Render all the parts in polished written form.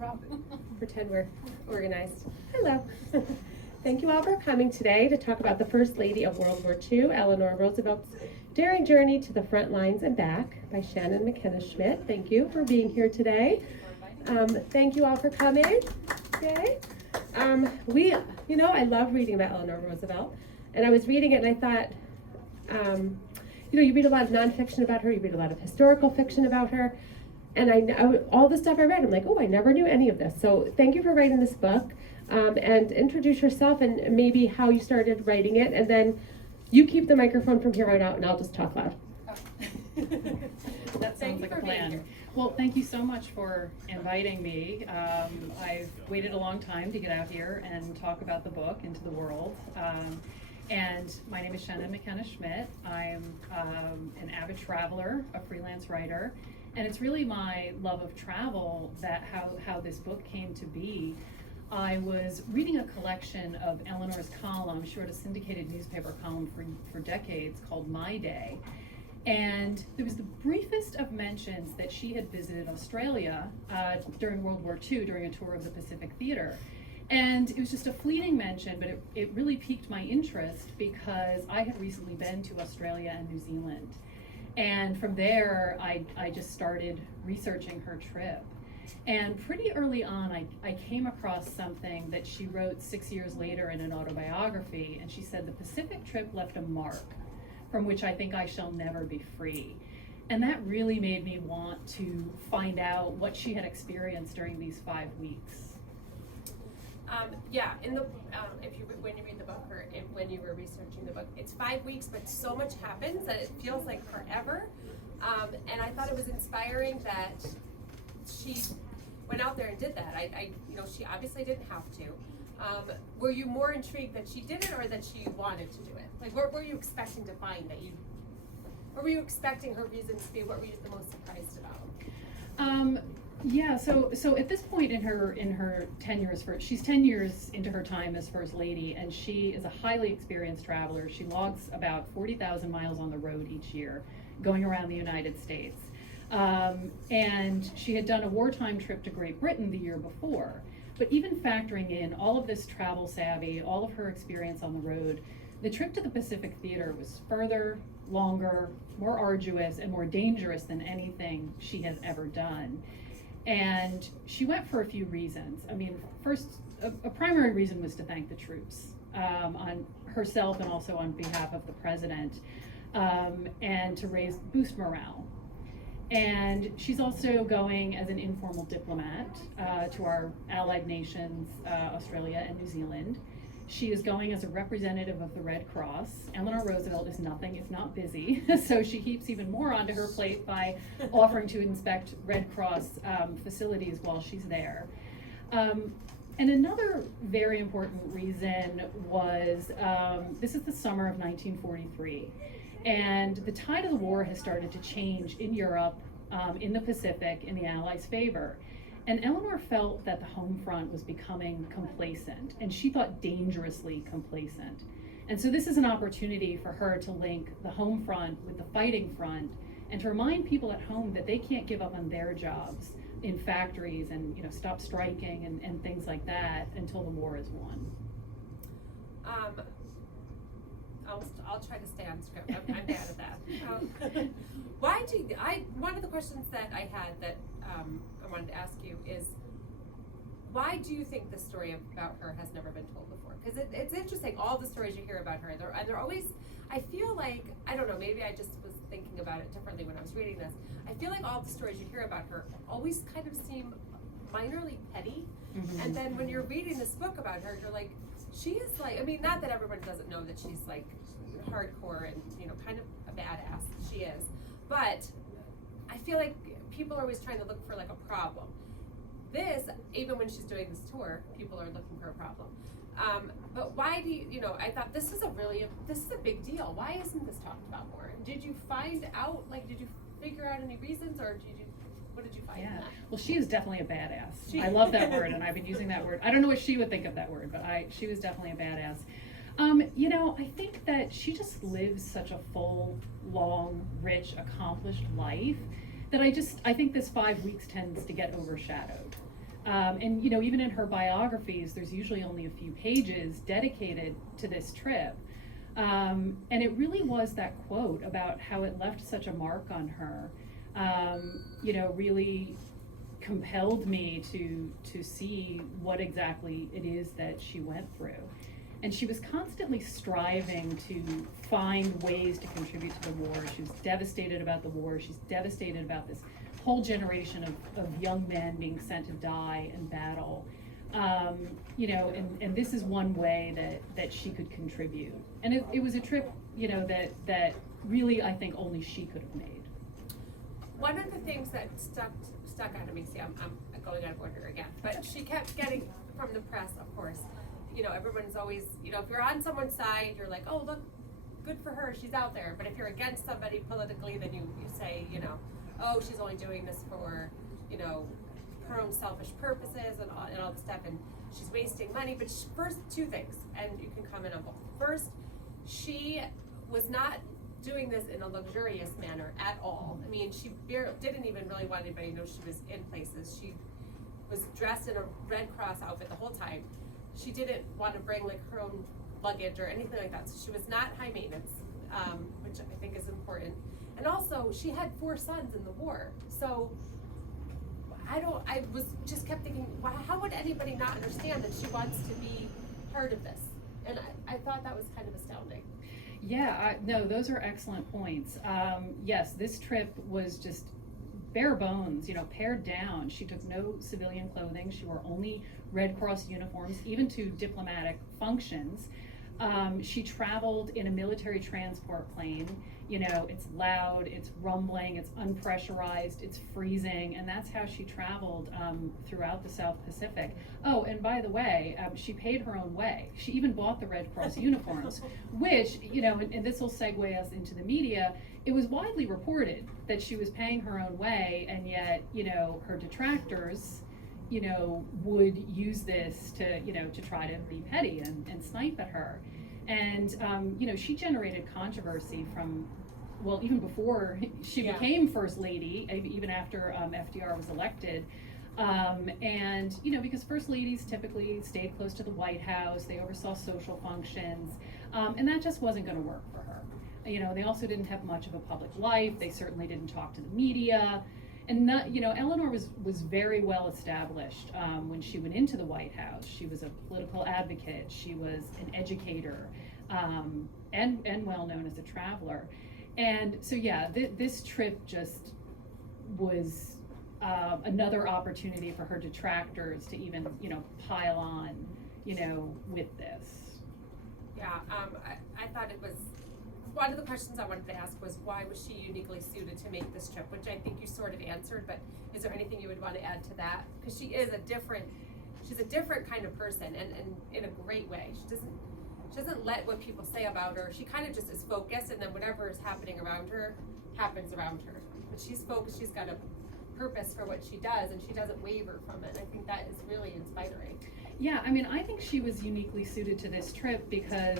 problem. Pretend we're organized. Hello. Thank you all for coming today to talk about the First Lady of World War II, Eleanor Roosevelt's Daring Journey to the Front Lines and Back by Shannon McKenna Schmidt. Thank you for being here today. Thank you all for coming. Yay. I love reading about Eleanor Roosevelt, and I was reading it and I thought, you read a lot of nonfiction about her, you read a lot of historical fiction about her, and all the stuff I read, I'm like, oh, I never knew any of this. So thank you for writing this book, and introduce yourself and maybe how you started writing it, and then you keep the microphone from here on out, and I'll just talk loud. Oh. That sounds like a plan. Well, thank you so much for inviting me. I've waited a long time to get out here and talk about the book into the world. And my name is Shannon McKenna Schmidt. I'm an avid traveler, a freelance writer, and it's really my love of travel that how this book came to be. I was reading a collection of Eleanor's columns. She wrote a syndicated newspaper column for decades called My Day. And there was the briefest of mentions that she had visited Australia during World War II during a tour of the Pacific Theater. And it was just a fleeting mention, but it really piqued my interest because I had recently been to Australia and New Zealand. And from there, I just started researching her trip. And pretty early on, I came across something that she wrote 6 years later in an autobiography. And she said, "The Pacific trip left a mark from which I think I shall never be free." And that really made me want to find out what she had experienced during these 5 weeks. In the when you read the book or when you were researching the book, it's 5 weeks, but so much happens that it feels like forever. And I thought it was inspiring that she went out there and did that. She obviously didn't have to. Were you more intrigued that she did it or that she wanted to do it? Like, what were you expecting to find what were you expecting her reasons to be? What were you the most surprised about? So at this point in her tenure she's 10 years into her time as First Lady, and she is a highly experienced traveler. She logs about 40,000 miles on the road each year, going around the United States. And she had done a wartime trip to Great Britain the year before. But even factoring in all of this travel savvy, all of her experience on the road, the trip to the Pacific Theater was further, longer, more arduous, and more dangerous than anything she has ever done. And she went for a few reasons. I mean, first, a primary reason was to thank the troops on herself and also on behalf of the president, and to boost morale. And she's also going as an informal diplomat to our allied nations, Australia and New Zealand. She is going as a representative of the Red Cross. Eleanor Roosevelt is nothing if not busy, so she heaps even more onto her plate by offering to inspect Red Cross facilities while she's there. And another very important reason was this is the summer of 1943. And the tide of the war has started to change in Europe, in the Pacific, in the Allies' favor. And Eleanor felt that the home front was becoming complacent, and she thought dangerously complacent. And so this is an opportunity for her to link the home front with the fighting front and to remind people at home that they can't give up on their jobs in factories and stop striking and things like that until the war is won. I'll try to stay on script. I'm bad at that. One of the questions that I had that I wanted to ask you is, why do you think the story about her has never been told before? Because it's interesting, all the stories you hear about her, they're always, I feel like, I don't know, maybe I just was thinking about it differently when I was reading this. I feel like all the stories you hear about her always kind of seem minorly petty. Mm-hmm. And then when you're reading this book about her, you're like, she is like, I mean, not that everyone doesn't know that she's like hardcore and, kind of a badass. She is. But I feel like people are always trying to look for like a problem. This, even when she's doing this tour, people are looking for a problem. But why do I thought this is a big deal. Why isn't this talked about more? Did you find out, did you figure out any reasons, or what did you find? Yeah, well, she is definitely a badass. I love that word, and I've been using that word. I don't know what she would think of that word, but she was definitely a badass. I think that she just lives such a full, long, rich, accomplished life that I think this 5 weeks tends to get overshadowed. And, you know, even in her biographies, there's usually only a few pages dedicated to this trip. And it really was that quote about how it left such a mark on her, you know, really compelled me to see what exactly it is that she went through. And she was constantly striving to find ways to contribute to the war. She was devastated about the war. She's devastated about this whole generation of young men being sent to die in battle. You know, and this is one way that she could contribute. And it was a trip, you know, that really I think only she could have made. One of the things that stuck out of me, see, I'm going out of order again, but she kept getting from the press, of course. You know, everyone's always, you know, if you're on someone's side, you're like, oh, look, good for her, she's out there. But if you're against somebody politically, then you say, you know, oh, she's only doing this for, you know, her own selfish purposes and all this stuff, and she's wasting money. But first, two things, and you can comment on both. First, she was not doing this in a luxurious manner at all. I mean, she didn't even really want anybody to know she was in places. She was dressed in a Red Cross outfit the whole time. She didn't want to bring like her own luggage or anything like that. So she was not high maintenance, which I think is important. And also, she had 4 sons in the war. So I was just kept thinking, wow, how would anybody not understand that she wants to be part of this? And I thought that was kind of astounding. Yeah, no, those are excellent points. Yes, this trip was just bare bones, you know, pared down. She took no civilian clothing. She wore only Red Cross uniforms, even to diplomatic functions. She traveled in a military transport plane. You know, it's loud, it's rumbling, it's unpressurized, it's freezing, and that's how she traveled throughout the South Pacific. Oh, and by the way, she paid her own way. She even bought the Red Cross uniforms, which, you know, and this will segue us into the media, it was widely reported that she was paying her own way, and yet, you know, her detractors, you know, would use this to, you know, to try to be petty and snipe at her. And, you know, she generated controversy from, well, even before she became First Lady, even after FDR was elected. And, you know, because First Ladies typically stayed close to the White House, they oversaw social functions, and that just wasn't going to work for her. You know, they also didn't have much of a public life, they certainly didn't talk to the media. And not, you know, Eleanor was very well established when she went into the White House. She was a political advocate. She was an educator, and well known as a traveler. And so, yeah, this trip just was another opportunity for her detractors to even, you know, pile on, you know, with this. Yeah, I thought it was. One of the questions I wanted to ask was, why was she uniquely suited to make this trip, which I think you sort of answered, but is there anything you would want to add to that? Because she's a different kind of person, and in a great way. She doesn't let what people say about her. She kind of just is focused, and then whatever is happening around her happens around her. But she's focused, she's got a purpose for what she does, and she doesn't waver from it. I think that is really inspiring. Yeah, I mean, I think she was uniquely suited to this trip because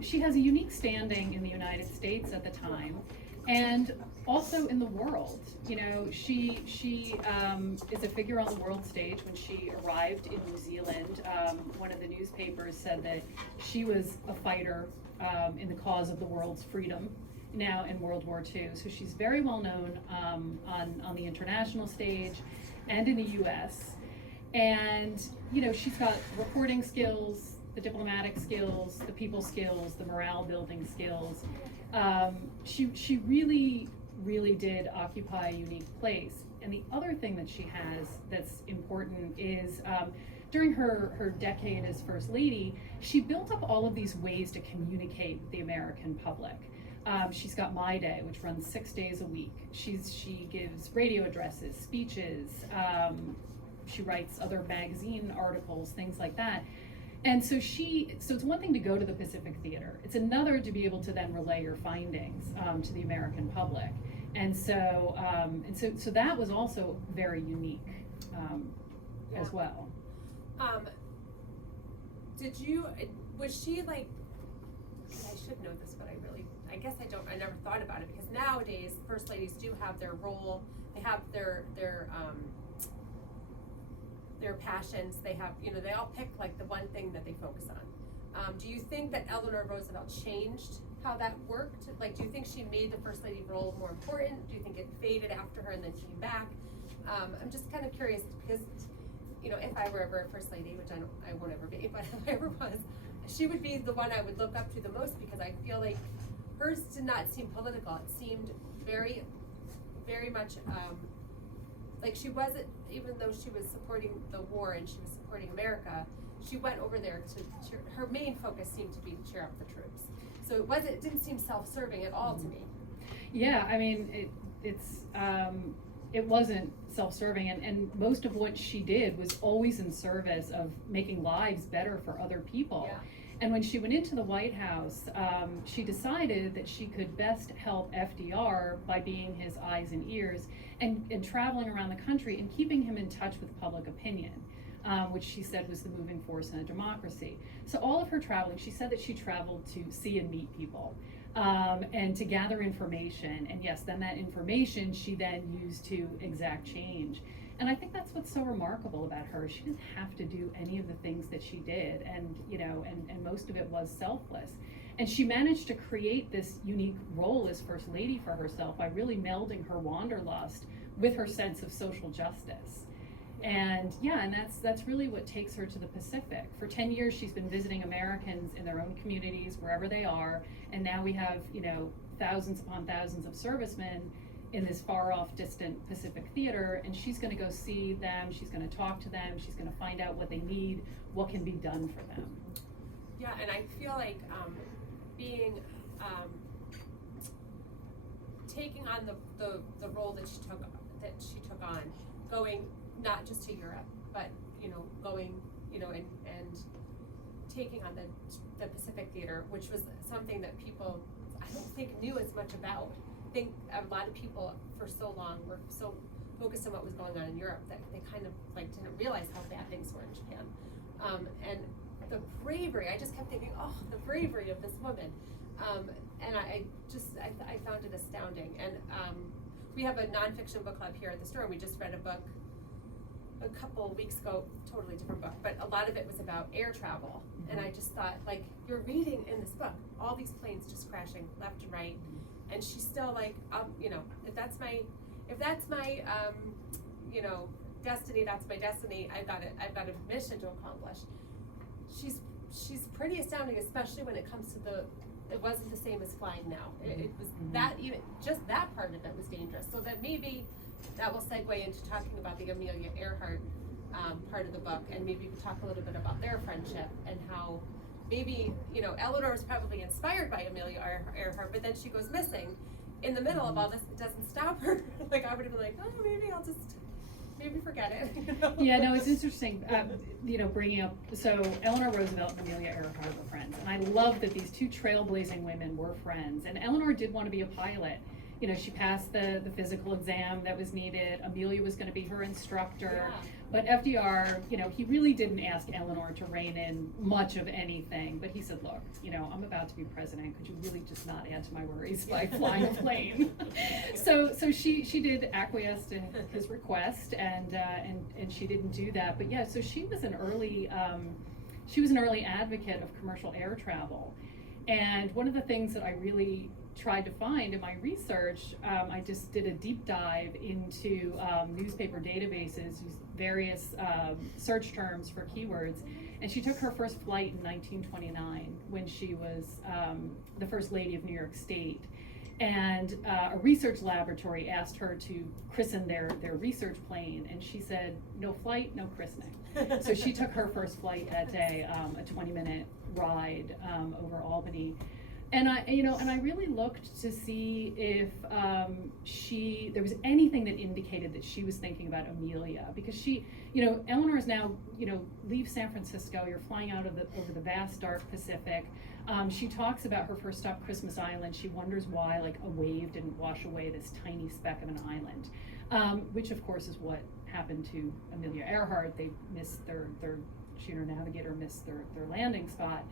she has a unique standing in the United States at the time, and also in the world. You know, she is a figure on the world stage. When she arrived in New Zealand, one of the newspapers said that she was a fighter in the cause of the world's freedom now in World War II. So she's very well known on the international stage and in the U.S. And, you know, she's got reporting skills, the diplomatic skills, the people skills, the morale building skills. She really, really did occupy a unique place. And the other thing that she has that's important is during her decade as First Lady, she built up all of these ways to communicate with the American public. She's got My Day, which runs 6 days a week. She gives radio addresses, speeches, she writes other magazine articles, things like that. And so it's one thing to go to the Pacific Theater. It's another to be able to then relay your findings to the American public. And so that was also very unique as well. Was she like, I should know this, but I guess I never thought about it, because nowadays First Ladies do have their role, they have their their passions. They have, you know, they all pick like the one thing that they focus on. Do you think that Eleanor Roosevelt changed how that worked? Like, do you think she made the First Lady role more important? Do you think it faded after her and then came back? I'm just kind of curious because, you know, if I were ever a First Lady, which I won't ever be, but if I ever was, she would be the one I would look up to the most because I feel like hers did not seem political. It seemed very, very much like she wasn't, even though she was supporting the war and she was supporting America, she went over there to cheer, her main focus seemed to be to cheer up the troops. So it didn't seem self-serving at all to me. Yeah, I mean, it wasn't self-serving, and most of what she did was always in service of making lives better for other people. Yeah. And when she went into the White House, she decided that she could best help FDR by being his eyes and ears and traveling around the country and keeping him in touch with public opinion, which she said was the moving force in a democracy. So all of her traveling, she said that she traveled to see and meet people. And to gather information, and yes, then that information she then used to exact change. And I think that's what's so remarkable about her. She didn't have to do any of the things that she did, and you know, and most of it was selfless. And she managed to create this unique role as First Lady for herself by really melding her wanderlust with her sense of social justice. And yeah, and that's really what takes her to the Pacific. For 10 years, she's been visiting Americans in their own communities, wherever they are. And now we have, you know, thousands upon thousands of servicemen in this far off, distant Pacific theater. And she's going to go see them. She's going to talk to them. She's going to find out what they need, what can be done for them. Yeah, and I feel like being taking on the role that she took on, going not just to Europe, but you know, going, you know, and taking on the Pacific Theater, which was something that people I don't think knew as much about. I think a lot of people for so long were so focused on what was going on in Europe that they kind of like didn't realize how bad things were in Japan. And the bravery, I just kept thinking, oh, the bravery of this woman. And I found it astounding. And we have a nonfiction book club here at the store, and we just read a book a couple weeks ago, totally different book, but a lot of it was about air travel. Mm-hmm. And I just thought, like, you're reading in this book, all these planes just crashing left and right. Mm-hmm. And she's still like, you know, if that's my you know, destiny, that's my destiny. I've got a mission to accomplish. She's pretty astounding, especially when it comes to it wasn't the same as flying now. It was mm-hmm. that, even just that part of it was dangerous. So that maybe that will segue into talking about the Amelia Earhart part of the book, and maybe we could talk a little bit about their friendship and how maybe, you know, Eleanor was probably inspired by Amelia Earhart, but then she goes missing in the middle of all this. It doesn't stop her. Like, I would have been like, oh, maybe I'll just forget it. You know? Yeah, no, it's interesting, you know, bringing up, so Eleanor Roosevelt and Amelia Earhart were friends, and I love that these two trailblazing women were friends. And Eleanor did want to be a pilot. You know, she passed the physical exam that was needed. Amelia was going to be her instructor. Yeah. But FDR, you know, he really didn't ask Eleanor to rein in much of anything. But he said, look, you know, I'm about to be president. Could you really just not add to my worries by flying a plane? So she did acquiesce to his request, and she didn't do that. But yeah, so she was an early advocate of commercial air travel. And one of the things that I really tried to find in my research, I just did a deep dive into newspaper databases, used various search terms for keywords, and she took her first flight in 1929 when she was the First Lady of New York State. And a research laboratory asked her to christen their research plane, and she said, no flight, no christening. So she took her first flight that day, a 20-minute ride over Albany. And I really looked to see if there was anything that indicated that she was thinking about Amelia, because she, you know, Eleanor is now, you know, leave San Francisco, you're flying out over the vast dark Pacific. She talks about her first stop, Christmas Island. She wonders why, like, a wave didn't wash away this tiny speck of an island, which of course is what happened to Amelia Earhart. They missed she and her navigator missed their landing spot.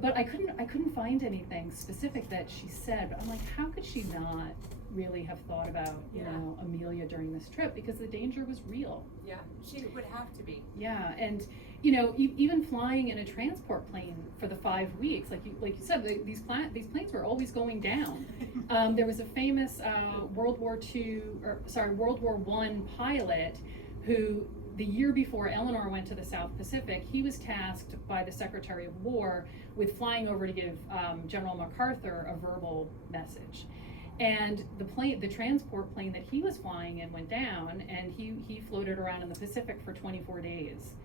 But I couldn't find anything specific that she said. But I'm like, how could she not really have thought about, you Yeah. know, Amelia during this trip, because the danger was real. Yeah, she would have to be. Yeah, and you know, even flying in a transport plane for the 5 weeks, like you said, these planes were always going down. There was a famous World War I pilot who, the year before Eleanor went to the South Pacific, he was tasked by the Secretary of War with flying over to give General MacArthur a verbal message. And the transport plane that he was flying in went down, and he floated around in the Pacific for 24 days.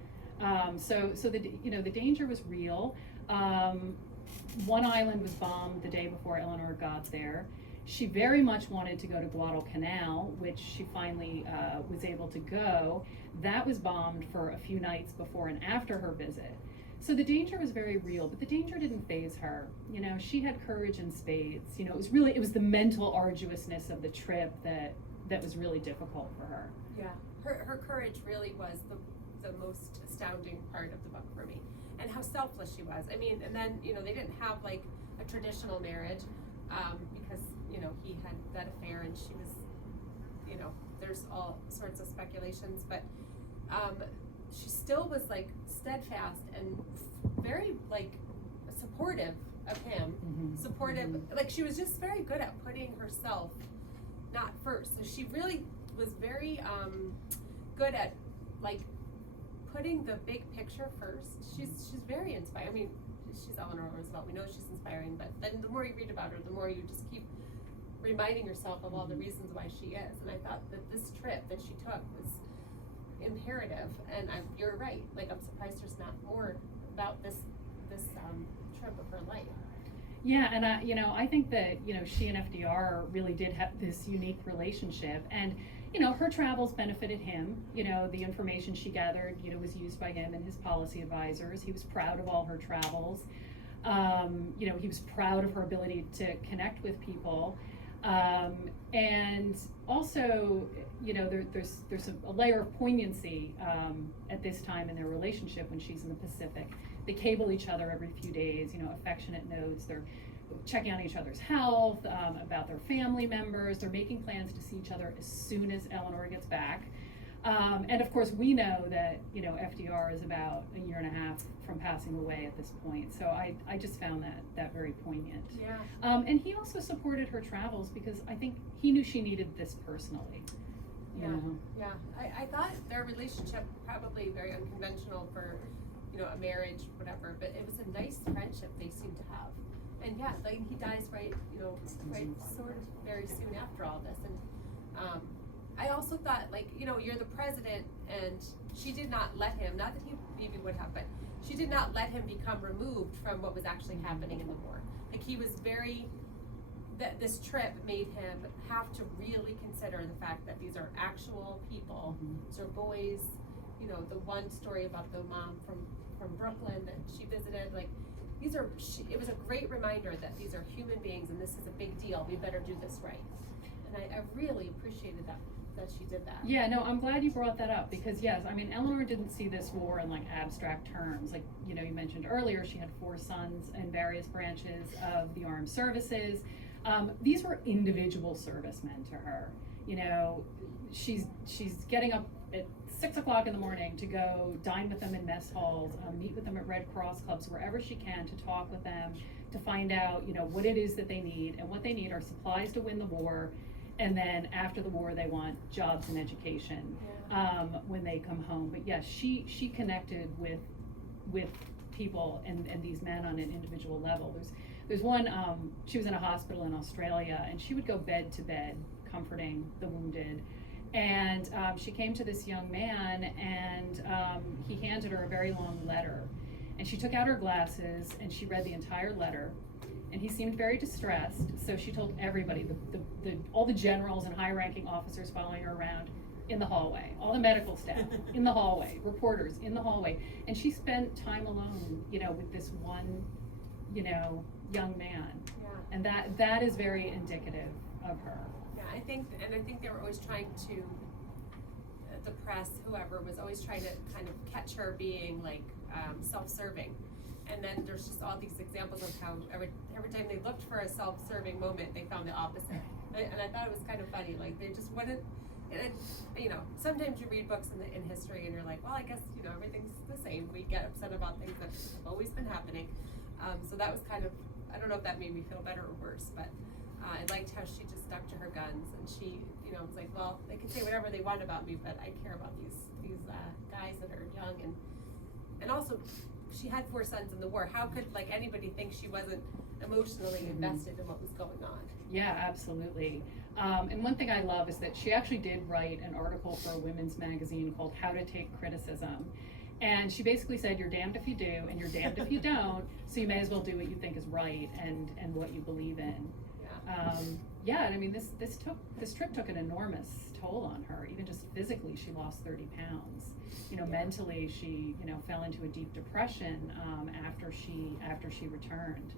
So the danger was real. One island was bombed the day before Eleanor got there. She very much wanted to go to Guadalcanal, which she finally was able to go. That was bombed for a few nights before and after her visit. So the danger was very real, but the danger didn't faze her. You know, she had courage in spades. You know, it was the mental arduousness of the trip that was really difficult for her. Yeah, her courage really was the most astounding part of the book for me, and how selfless she was. I mean, and then, you know, they didn't have like a traditional marriage, because, you know, he had that affair and she was, you know, there's all sorts of speculations, but she still was like steadfast and very like supportive of him, supportive, like she was just very good at putting herself not first. So she really was very good at like putting the big picture first. She's very inspiring. I mean, she's Eleanor Roosevelt. We know she's inspiring, but then the more you read about her, the more you just keep reminding yourself of all the reasons why she is. And I thought that this trip that she took was imperative. And you're right. Like, I'm surprised there's not more about this trip of her life. Yeah, and I think that, you know, she and FDR really did have this unique relationship, and, you know, her travels benefited him. You know, the information she gathered, you know, was used by him and his policy advisors. He was proud of all her travels. You know, he was proud of her ability to connect with people. And also, you know, there's a layer of poignancy at this time in their relationship when she's in the Pacific. They cable each other every few days, you know, affectionate notes. They're checking on each other's health, about their family members. They're making plans to see each other as soon as Eleanor gets back. And of course, we know that, you know, FDR is about a year and a half from passing away at this point. So I just found that very poignant. Yeah. And he also supported her travels because I think he knew she needed this personally. You know? Yeah. I thought their relationship probably very unconventional for, you know, a marriage, whatever, but it was a nice friendship they seemed to have. And yeah, like he dies right sort of very soon after all this. And I also thought, like, you know, you're the president, and she did not let him, not that he maybe would have, but she did not let him become removed from what was actually happening in the war. Like, he was that this trip made him have to really consider the fact that these are actual people. These are boys. You know, the one story about the mom from Brooklyn that she visited, like, it was a great reminder that these are human beings and this is a big deal. We better do this right. And I really appreciated that she did that. Yeah, no, I'm glad you brought that up because, yes, I mean, Eleanor didn't see this war in like abstract terms. Like, you know, you mentioned earlier, she had 4 sons in various branches of the armed services. These were individual servicemen to her. You know, she's getting up at 6 o'clock in the morning to go dine with them in mess halls, meet with them at Red Cross clubs, wherever she can, to talk with them, to find out, you know, what it is that they need. And what they need are supplies to win the war. And then after the war, they want jobs and education when they come home. But yes, she connected with people and these men on an individual level. There's one, she was in a hospital in Australia, and she would go bed to bed comforting the wounded. And she came to this young man, and he handed her a very long letter. And she took out her glasses, and she read the entire letter. And he seemed very distressed, so she told everybody, all the generals and high-ranking officers following her around, in the hallway, all the medical staff in the hallway, reporters in the hallway, and she spent time alone, you know, with this one, you know, young man. Yeah. And that is very indicative of her. Yeah, I think they were always trying to, the press, whoever, was always trying to kind of catch her being like self-serving. And then there's just all these examples of how every time they looked for a self-serving moment, they found the opposite. And I thought it was kind of funny, like, they just wouldn't, and it, you know, sometimes you read books in history and you're like, well, I guess, you know, everything's the same. We get upset about things that have always been happening. So that was kind of, I don't know if that made me feel better or worse, but I liked how she just stuck to her guns, and she, you know, was like, well, they can say whatever they want about me, but I care about these guys that are young, and also, she had 4 sons in the war. How could, like, anybody think she wasn't emotionally invested in what was going on? Yeah, absolutely. And one thing I love is that she actually did write an article for a women's magazine called How to Take Criticism. And she basically said, you're damned if you do, and you're damned if you don't, so you may as well do what you think is right and what you believe in. Yeah, and I mean, this trip took an enormous toll on her. Even just physically, she lost 30 pounds. You know, mentally, she, you know, fell into a deep depression after she returned.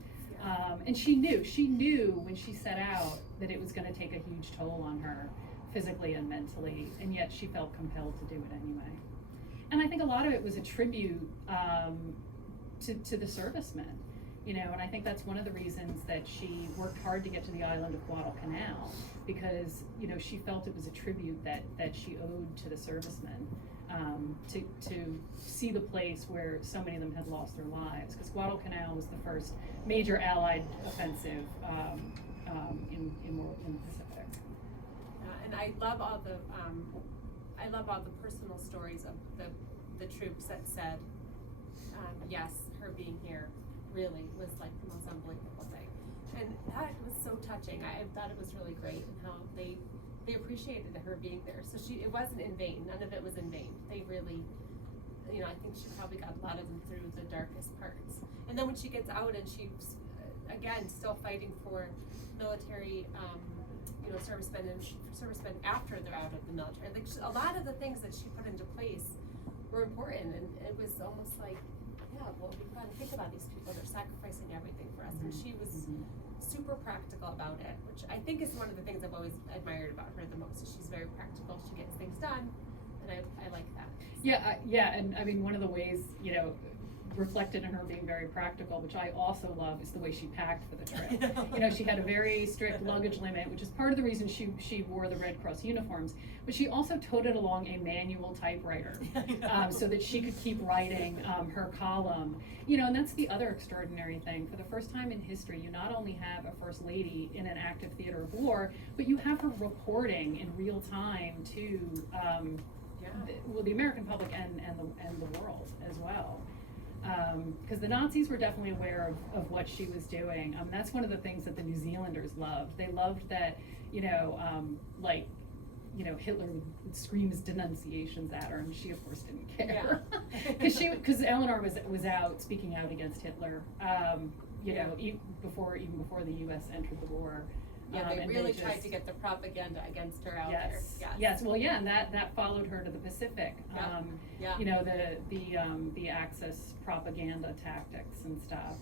And she knew when she set out that it was going to take a huge toll on her, physically and mentally, and yet she felt compelled to do it anyway. And I think a lot of it was a tribute to the servicemen. You know, and I think that's one of the reasons that she worked hard to get to the island of Guadalcanal, because, you know, she felt it was a tribute that she owed to the servicemen, to see the place where so many of them had lost their lives, because Guadalcanal was the first major Allied offensive in the Pacific. And I love all the personal stories of the troops that said, yes, her being here really was like the most unbelievable thing, and that was so touching. I thought it was really great, and how they appreciated her being there. So it wasn't in vain. None of it was in vain. They really, you know, I think she probably got a lot of them through the darkest parts. And then when she gets out and she's again still fighting for military, you know, servicemen after they're out of the military. Like, a lot of the things that she put into place were important, and it was almost like, yeah, well, we've got to think about these people. They're sacrificing everything for us. And she was super practical about it, which I think is one of the things I've always admired about her the most. Is she's very practical. She gets things done, and I like that. Yeah, and I mean, one of the ways, you know, reflected in her being very practical, which I also love, is the way she packed for the trip. You know, she had a very strict luggage limit, which is part of the reason she wore the Red Cross uniforms, but she also toted along a manual typewriter, so that she could keep writing her column. You know, and that's the other extraordinary thing. For the first time in history, you not only have a first lady in an active theater of war, but you have her reporting in real time to the American public and the world as well. Because the Nazis were definitely aware of what she was doing. That's one of the things that the New Zealanders loved. They loved that, you know, like, you know, Hitler would scream his denunciations at her, and she of course didn't care. Because Eleanor was out speaking out against Hitler, you know, even before the U.S. entered the war. Yeah, they really tried to get the propaganda against her out there. Yes. Well, yeah, and that followed her to the Pacific. You know, the Axis propaganda tactics and stuff.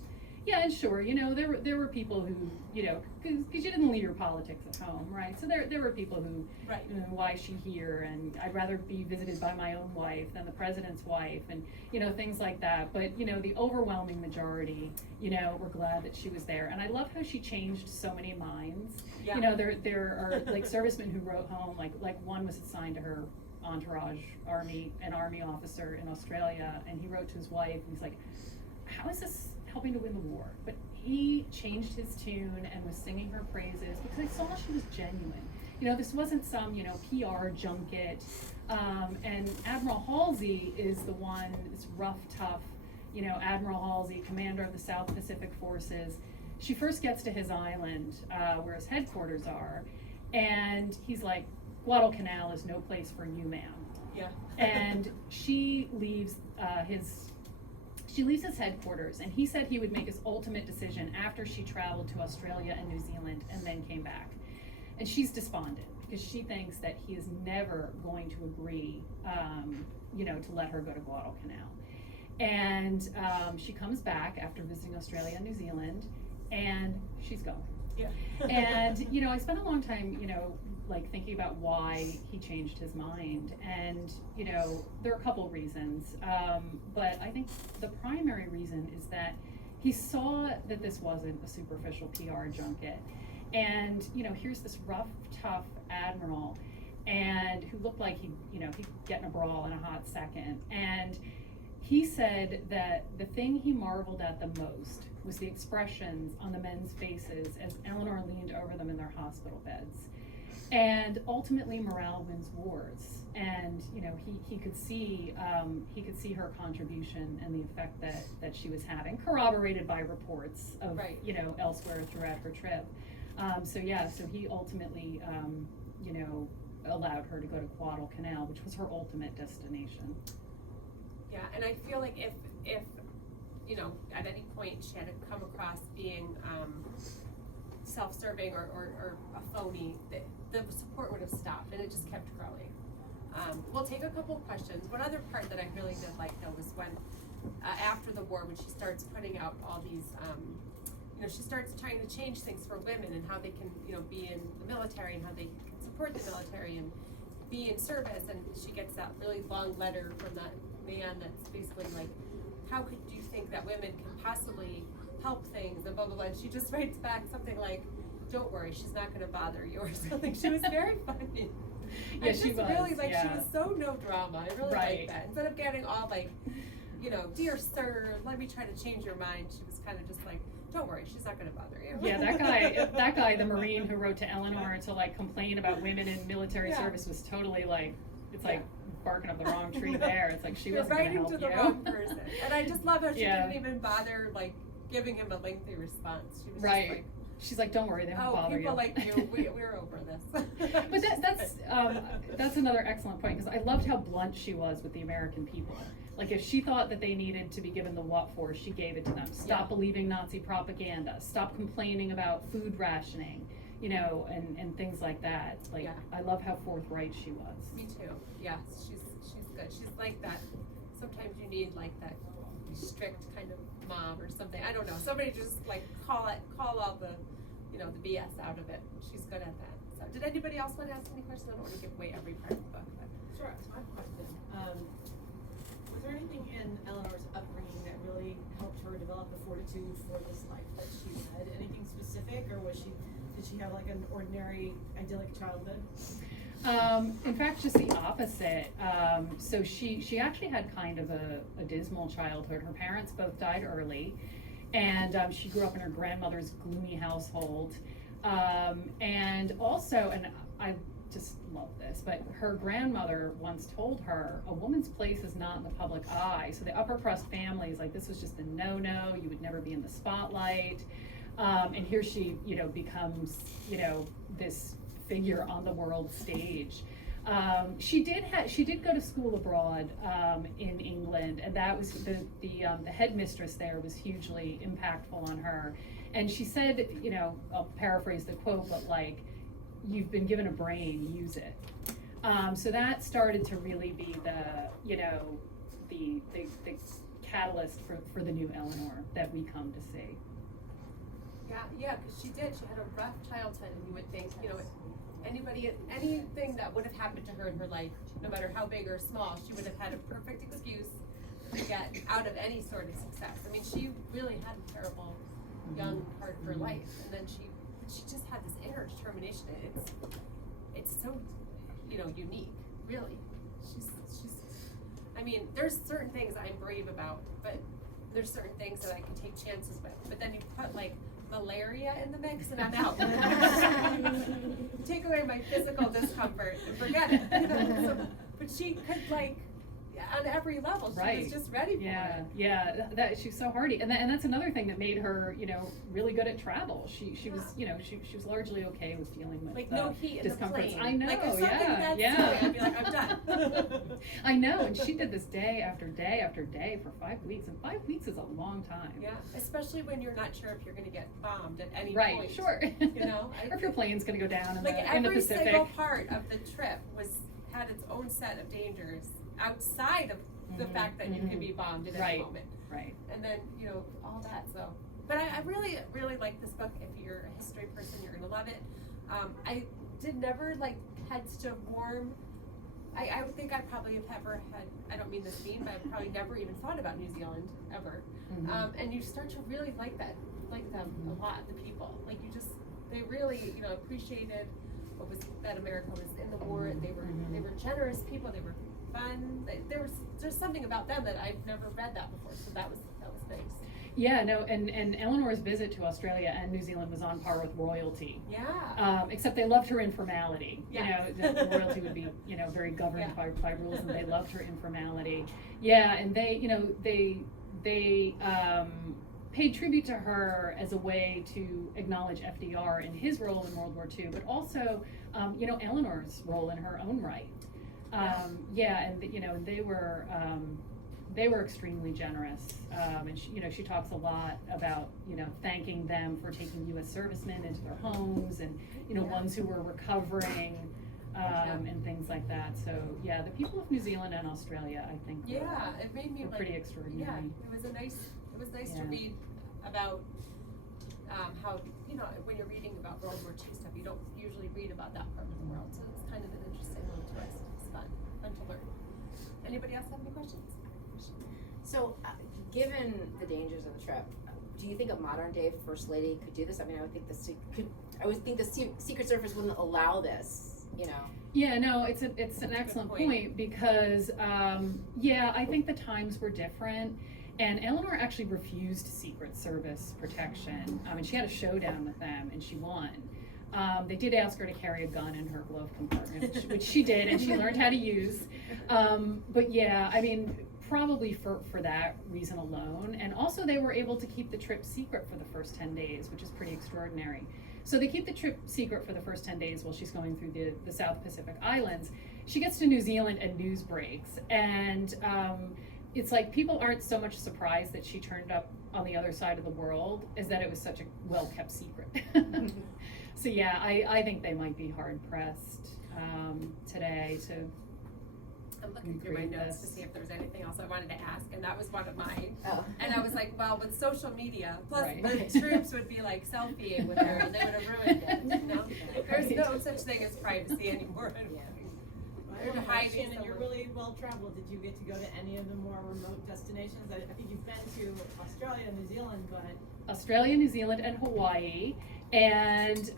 Yeah, and sure, you know, there were people who, you know, because you didn't leave your politics at home, right? So there were people who, you know, why is she here? And I'd rather be visited by my own wife than the president's wife, and, you know, things like that. But, you know, the overwhelming majority, you know, were glad that she was there. And I love how she changed so many minds. You know, there are like servicemen who wrote home, like one was assigned to her entourage, an army officer in Australia, and he wrote to his wife, and he's like, how is this helping to win the war? But he changed his tune and was singing her praises because they saw she was genuine. You know, this wasn't some, you know, PR junket. And Admiral Halsey is the one, this rough, tough, you know, Admiral Halsey, commander of the South Pacific Forces. She first gets to his island, where his headquarters are, and he's like, Guadalcanal is no place for you, ma'am. Yeah. And she leaves his headquarters, and he said he would make his ultimate decision after she traveled to Australia and New Zealand and then came back. And she's despondent because she thinks that he is never going to agree, you know, to let her go to Guadalcanal. And she comes back after visiting Australia and New Zealand, and she's going. Yeah. And, you know, I spent a long time, you know, like thinking about why he changed his mind, and you know, there are a couple reasons, but I think the primary reason is that he saw that this wasn't a superficial PR junket, And, you know, here's this rough, tough admiral, and who looked like he'd get in a brawl in a hot second. And he said that the thing he marveled at the most was the expressions on the men's faces as Eleanor leaned over them in their hospital beds. And ultimately, morale wins wars. And you know, he could see her contribution and the effect that she was having, corroborated by reports of Right. you know, elsewhere throughout her trip. So he ultimately you know, allowed her to go to Guadalcanal, which was her ultimate destination. Yeah, and I feel like if you know, at any point she had to come across being self-serving or a phony, the support would have stopped, and it just kept growing. We'll take a couple of questions. One other part that I really did like, though, was when after the war, when she starts putting out all these, you know, she starts trying to change things for women and how they can, you know, be in the military and how they can support the military and be in service. And she gets that really long letter from that man that's basically like, how could you think that women can possibly help things and blah blah blah. And she just writes back something like, "Don't worry, she's not going to bother you," or something. She was very funny. Yeah, she was. Really, like, she was so no drama. I really like that. Instead of getting all like, you know, "Dear sir, let me try to change your mind," she was kind of just like, "Don't worry, she's not going to bother you." Yeah, that guy, the Marine who wrote to Eleanor to like complain about women in military service was totally like, it's like barking up the wrong tree there. It's like she wasn't going to help you. You're writing to the wrong person. And I just love how she didn't even bother like giving him a lengthy response. She was just like, she's like, "Don't worry, they won't bother you." Oh, people like you, we're over this. But that's another excellent point, because I loved how blunt she was with the American people. Like, if she thought that they needed to be given the what for, she gave it to them. Stop believing Nazi propaganda. Stop complaining about food rationing, you know, and things like that. Like, I love how forthright she was. Me too. Yes, she's good. She's like that. Sometimes you need like that strict kind of mom or something. I don't know. Somebody just like call all the, you know, the BS out of it. She's good at that. So, did anybody else want to ask any questions? I don't want to give away every part of the book. But. Sure, it's my question. Was there anything in Eleanor's upbringing that really helped her develop the fortitude for this life that she led? Anything specific, or did she have like an ordinary, idyllic childhood? In fact, just the opposite. So she actually had kind of a dismal childhood. Her parents both died early, and she grew up in her grandmother's gloomy household. And also, and I just love this, but her grandmother once told her, a woman's place is not in the public eye. So the upper crust families, like, this was just a no-no. You would never be in the spotlight. And here she, you know, becomes, you know, this figure on the world stage. She did go to school abroad in England, and that was the headmistress there was hugely impactful on her. And she said, you know, I'll paraphrase the quote, but like, "You've been given a brain, use it." So that started to really be the, you know, the catalyst for the new Eleanor that we come to see. Yeah, because she did. She had a rough childhood, and you would think, you know, anything that would have happened to her in her life, no matter how big or small, she would have had a perfect excuse to get out of any sort of success. I mean, she really had a terrible young part of her life, and then she just had this inner determination. It's so, you know, unique, really. She's I mean, there's certain things I'm brave about, but there's certain things that I can take chances with. But then you put like malaria in the mix, and I'm out. Take away my physical discomfort and forget it. So, but she could, like, on every level, she was just ready for it. Yeah, that she's so hardy, and that's another thing that made her, you know, really good at travel. She was, you know, she was largely okay with dealing with like no heat in the discomforts. plane. I know, like, if something yeah. Silly, I'd be like, I'm done. I know, and she did this day after day after day for 5 weeks, and 5 weeks is a long time. Yeah, especially when you're not sure if you're going to get bombed at any right, point. Sure. You know, or if your plane's going to go down in, like in the Pacific. every single part of the trip had its own set of dangers outside of the fact that you could be bombed at any moment. Right. And then, you know, all that. So, but I really, really like this book. If you're a history person, you're going to love it. I did never like had such a warm. I would think I probably have ever had. I don't mean this mean, but I've probably never even thought about New Zealand ever. And you start to really like them a lot. The people, like, they really, appreciated what was, that America was in the war. They were generous people, they were fun. There's something about them that I've never read that before, so that was nice. Yeah, no, and Eleanor's visit to Australia and New Zealand was on par with royalty. Yeah. Except they loved her informality. Yeah. The royalty would be, very governed Yeah. by rules, and they loved her informality. Yeah, and they paid tribute to her as a way to acknowledge FDR and his role in World War II, but also, Eleanor's role in her own right. And they were extremely generous, and she talks a lot about thanking them for taking U.S. servicemen into their homes, and ones who were recovering, and things like that. So yeah, the people of New Zealand and Australia, I think, it made me were pretty extraordinary. Yeah, it was nice to read about how when you're reading about World War II stuff, you don't usually read about that part of the world. So it's kind of an interesting little twist. It's fun to learn. Anybody else have any questions? So, given the dangers of the trip, do you think a modern day First Lady could do this? I mean, I would think the Secret Service wouldn't allow this, Yeah, no, it's an excellent point because, I think the times were different, and Eleanor actually refused Secret Service protection. And she had a showdown with them, and she won. They did ask her to carry a gun in her glove compartment, which she did, and she learned how to use. But yeah, I mean, probably for that reason alone. And also they were able to keep the trip secret for the first 10 days, which is pretty extraordinary. So they keep the trip secret for the first 10 days while she's going through the South Pacific Islands. She gets to New Zealand and news breaks. And it's like people aren't so much surprised that she turned up on the other side of the world as that it was such a well-kept secret. So yeah, I think they might be hard-pressed today to I'm looking through my recreate notes to this. see if there's anything else I wanted to ask, and that was one of mine. Oh. And I was like, well, with social media, plus Right. the troops would be like selfieing with her, and they would have ruined it. There's no such thing as privacy anymore. They're hiding Shannon, you're somewhere. really well traveled. Did you get to go to any of the more remote destinations? I think you've been to Australia, New Zealand, but Australia, New Zealand, and Hawaii. And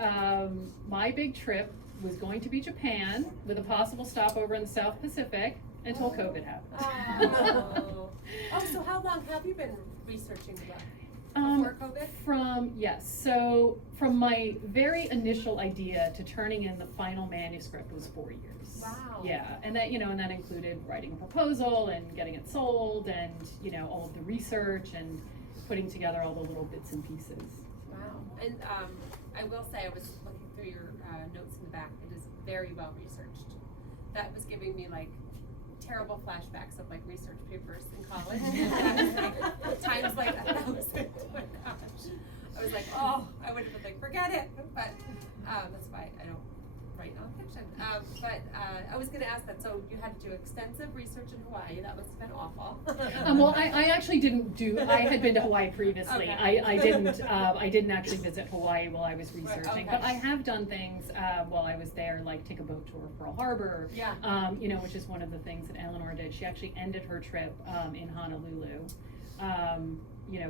my big trip was going to be Japan with a possible stopover in the South Pacific until COVID happened. So how long have you been researching the book? Um, Before COVID? So from my very initial idea to turning in the final manuscript was 4 years. Wow. Yeah, and that included writing a proposal and getting it sold, and all of the research and putting together all the little bits and pieces. Wow. And I will say, I was looking through your notes in the back. It is very well researched. That was giving me like terrible flashbacks of like research papers in college. Times like 1,000. Oh my gosh. I was like, oh, I would have been like, forget it. But that's why I don't write nonfiction. But I was going to ask that. So you had to do extensive research in Hawaii. That must have been awful. Well, I actually didn't do. I had been to Hawaii previously. Okay. I didn't actually visit Hawaii while I was researching. Okay. But I have done things while I was there, like take a boat tour of Pearl Harbor. Yeah. Which is one of the things that Eleanor did. She actually ended her trip in Honolulu.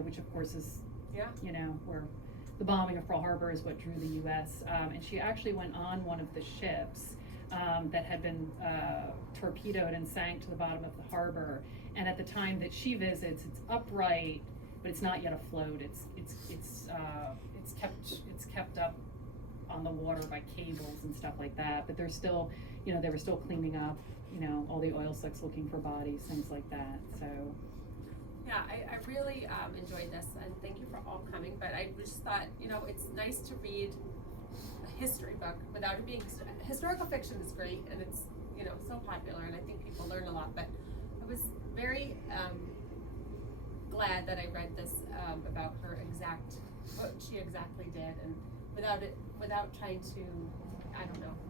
Which of course is where the bombing of Pearl Harbor is what drew the U.S. And she actually went on one of the ships that had been torpedoed and sank to the bottom of the harbor. And at the time that she visits, it's upright, but it's not yet afloat. It's kept up on the water by cables and stuff like that. But they're still, they were still cleaning up, all the oil slicks, looking for bodies, things like that. So. Yeah, I really enjoyed this, and thank you for all coming. But I just thought, it's nice to read a history book without it being historical fiction is great, and it's so popular, and I think people learn a lot. But I was very glad that I read this about her what she exactly did, and without trying to,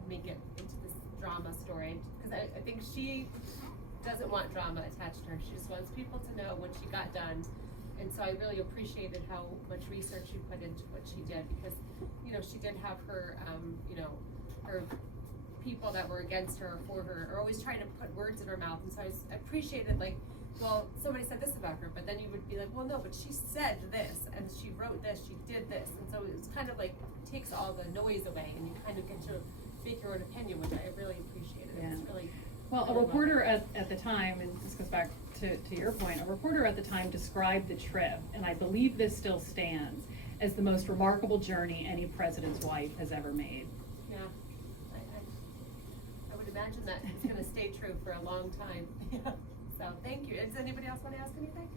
make it into this drama story, because I think she doesn't want drama attached to her. She just wants people to know what she got done. And so I really appreciated how much research you put into what she did, because she did have her her people that were against her or for her are always trying to put words in her mouth, and so I appreciated, like, well, somebody said this about her, but then you would be like, well, no, but she said this, and she wrote this, she did this, and so it's kind of like takes all the noise away, and you kind of get to make your own opinion, which I really appreciated. Yeah. It's really Well, a really reporter at the time, and this goes back to your point, a reporter at the time described the trip, and I believe this still stands, as the most remarkable journey any president's wife has ever made. Yeah, I would imagine that it's gonna stay true for a long time. Yeah. So, thank you. Does anybody else wanna ask anything?